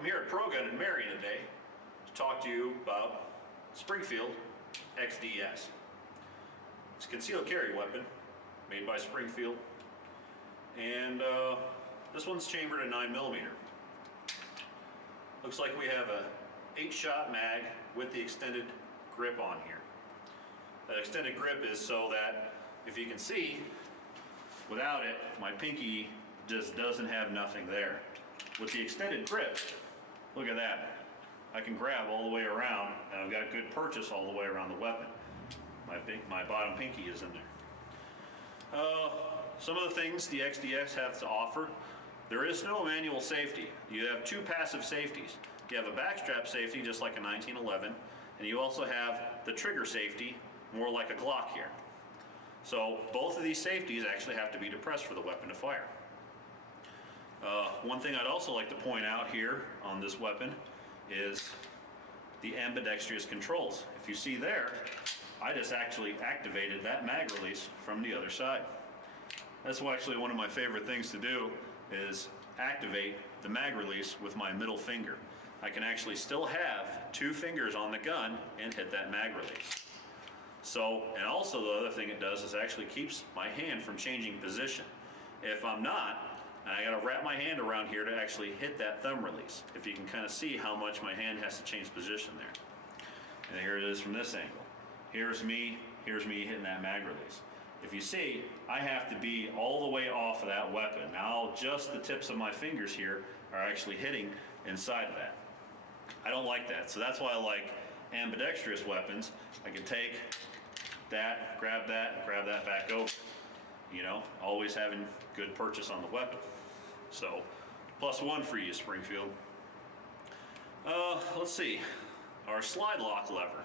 I'm here at Pro Gun in Marion today to talk to you about Springfield XDS. It's a concealed carry weapon made by Springfield, and this one's chambered at 9mm. Looks like we have a 8-shot mag with the extended grip on here. That extended grip is so that, if you can see, without it, my pinky just doesn't have nothing there. With the extended grip, look at that. I can grab all the way around, and I've got good purchase all the way around the weapon. My bottom pinky is in there. Some of the things the XDS has to offer: there is no manual safety. You have 2 passive safeties. You have a backstrap safety, just like a 1911, and you also have the trigger safety, more like a Glock here. So both of these safeties actually have to be depressed for the weapon to fire. One thing I'd also like to point out here on this weapon is the Ambidextrous Controls. If you see there, I just actually activated that mag release from the other side. That's actually one of my favorite things to do, is activate the mag release with my middle finger. I can actually still have 2 fingers on the gun and hit that mag release. So, and also the other thing it does is actually keeps my hand from changing position. If I'm not, and I gotta wrap my hand around here to actually hit that thumb release. If you can kind of see how much my hand has to change position there. And here it is from this angle. Here's me hitting that mag release. If you see, I have to be all the way off of that weapon. Now just the tips of my fingers here are actually hitting inside of that. I don't like that, so that's why I like ambidextrous weapons. I can take that, grab that back over. You know, always having good purchase on the weapon. So, +1 for you, Springfield. Let's see, our slide lock lever.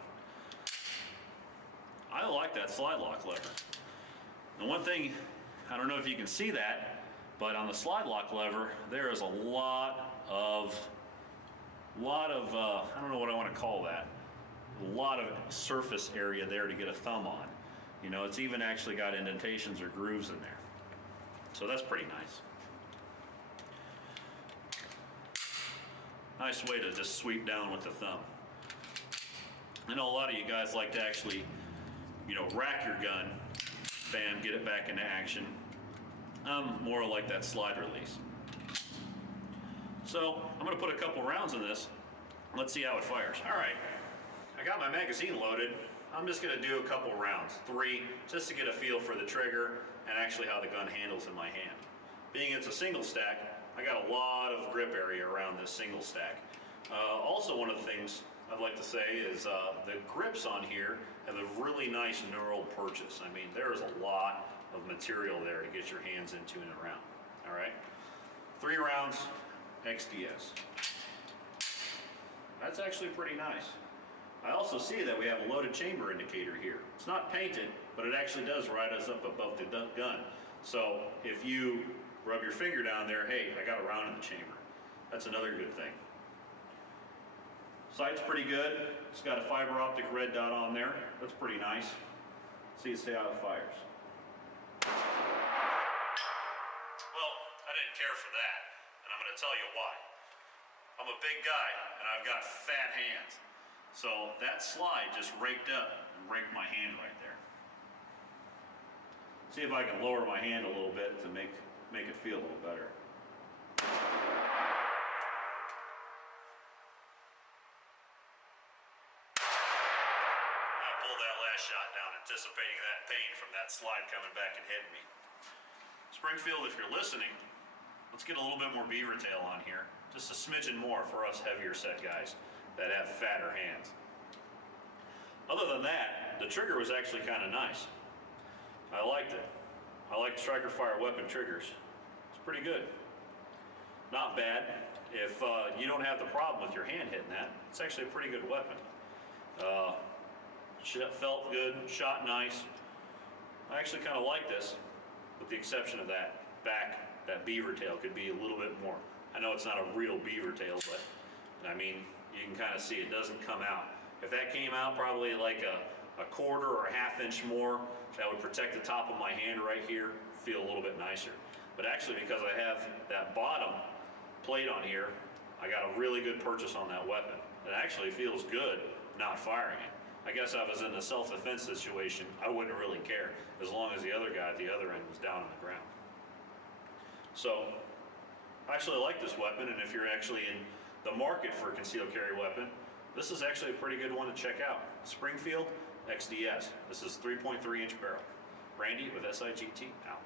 I like that slide lock lever. And one thing, I don't know if you can see that, but on the slide lock lever, there is a lot of I don't know what I want to call that. A lot of surface area there to get a thumb on. You know, it's even actually got indentations or grooves in there. So that's pretty nice. Nice way to just sweep down with the thumb. I know a lot of you guys like to actually, you know, rack your gun, bam, get it back into action. I'm more like that slide release. So I'm gonna put a couple rounds in this. Let's see how it fires. All right, I got my magazine loaded. I'm just gonna do a couple rounds, 3, just to get a feel for the trigger and actually how the gun handles in my hand. Being it's a single stack, I got a lot of grip area around this single stack. Also, one of the things I'd like to say is the grips on here have a really nice knurled purchase. I mean, there's a lot of material there to get your hands into and around. All right, 3 rounds, XDS. That's actually pretty nice. I also see that we have a loaded chamber indicator here. It's not painted, but it actually does ride us up above the gun. So if you rub your finger down there, hey, I got a round in the chamber. That's another good thing. Sight's pretty good. It's got a fiber optic red dot on there. That's pretty nice. See how it fires. Well, I didn't care for that, and I'm gonna tell you why. I'm a big guy, and I've got fat hands. So that slide just raked up and raked my hand right there. See if I can lower my hand a little bit to make it feel a little better. I pulled that last shot down, anticipating that pain from that slide coming back and hitting me. Springfield, if you're listening, let's get a little bit more beaver tail on here. Just a smidgen more for us heavier set guys that have fatter hands. Other than that, the trigger was actually kind of nice. I liked it. I like striker fire weapon triggers. It's pretty good. Not bad. If you don't have the problem with your hand hitting that, it's actually a pretty good weapon. Felt good, shot nice. I actually kind of like this, with the exception of that back, that beaver tail could be a little bit more. I know it's not a real beaver tail, but I mean, you can kind of see it doesn't come out. If that came out probably like a 1/4 or a 1/2 inch more, that would protect the top of my hand right here, feel a little bit nicer. But actually, because I have that bottom plate on here, I got a really good purchase on that weapon. It actually feels good not firing it. I guess I was in a self-defense situation, I wouldn't really care as long as the other guy at the other end was down on the ground. So, I actually like this weapon, and if you're actually in the market for a concealed carry weapon, this is actually a pretty good one to check out. Springfield XDS. This is 3.3 inch barrel. Randy with SIGT out.